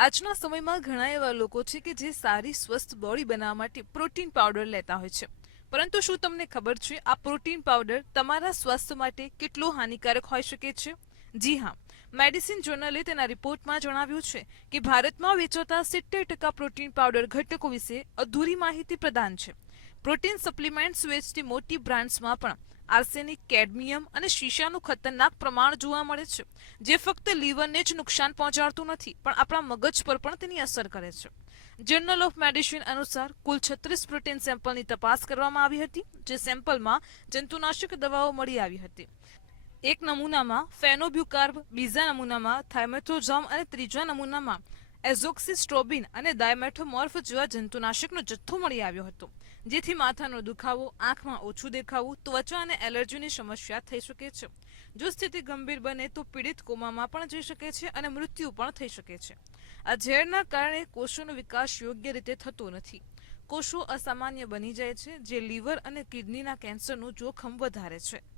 આજના સમયમાં ઘણા એવા લોકો છે કે જે સારી સ્વસ્થ બોડી બનાવવા માટે પ્રોટીન પાવડર લેતા હોય છે, પરંતુ શું તમને ખબર છે આ પ્રોટીન પાવડર તમારા સ્વાસ્થ્ય માટે કેટલો હાનિકારક હોઈ શકે છે? જી હા, મેડિસિન જર્નલે તેના રિપોર્ટમાં જણાવ્યું છે કે ભારતમાં વેચાતા 70% પ્રોટીન પાવડર ઘટકો વિશે અધૂરી માહિતી પ્રદાન છે. પ્રોટીન સપ્લિમેન્ટ્સ વેચતી મોટી બ્રાન્ડ્સમાં પણ આર્સેનિક, કેડમિયમ અને શીશાનું ખતરનાક પ્રમાણ જોવા મળે છે, જે ફક્ત લીવરને જ નુકસાન પહોંચાડતું નથી પણ આપણા મગજ પર પણ તેની અસર કરે છે. જર્નલ ઓફ મેડિસિન અનુસાર કુલ 36 પ્રોટીન સેમ્પલની તપાસ કરવામાં આવી હતી, જે સેમ્પલમાં જંતુનાશક દવાઓ મળી આવી હતી. એક નમૂનામાં ફેનોબ્યુકાર્બ, બીજા નમૂનામાં થાઇમેથોઝોમ અને ત્રીજા નમૂનામાં એઝોક્સિસ્ટ્રોબિન અને ડાયમેથોમોર્ફ જેવા જંતુનાશકનો જથ્થો મળી આવ્યો હતો, જેથી માથાનો દુખાવો, આંખમાં ઓછું દેખાવું, ત્વચા અને એલર્જીની સમસ્યા થઈ શકે છે. જો સ્થિતિ ગંભીર બને તો પીડિત કોમામાં પણ જઈ શકે છે અને મૃત્યુ પણ થઈ શકે છે. આ ઝેરના કારણે કોષોનો વિકાસ યોગ્ય રીતે થતો નથી. કોષો અસામાન્ય બની જાય છે, જે લીવર અને કિડનીના કેન્સરનું જોખમ વધારે છે.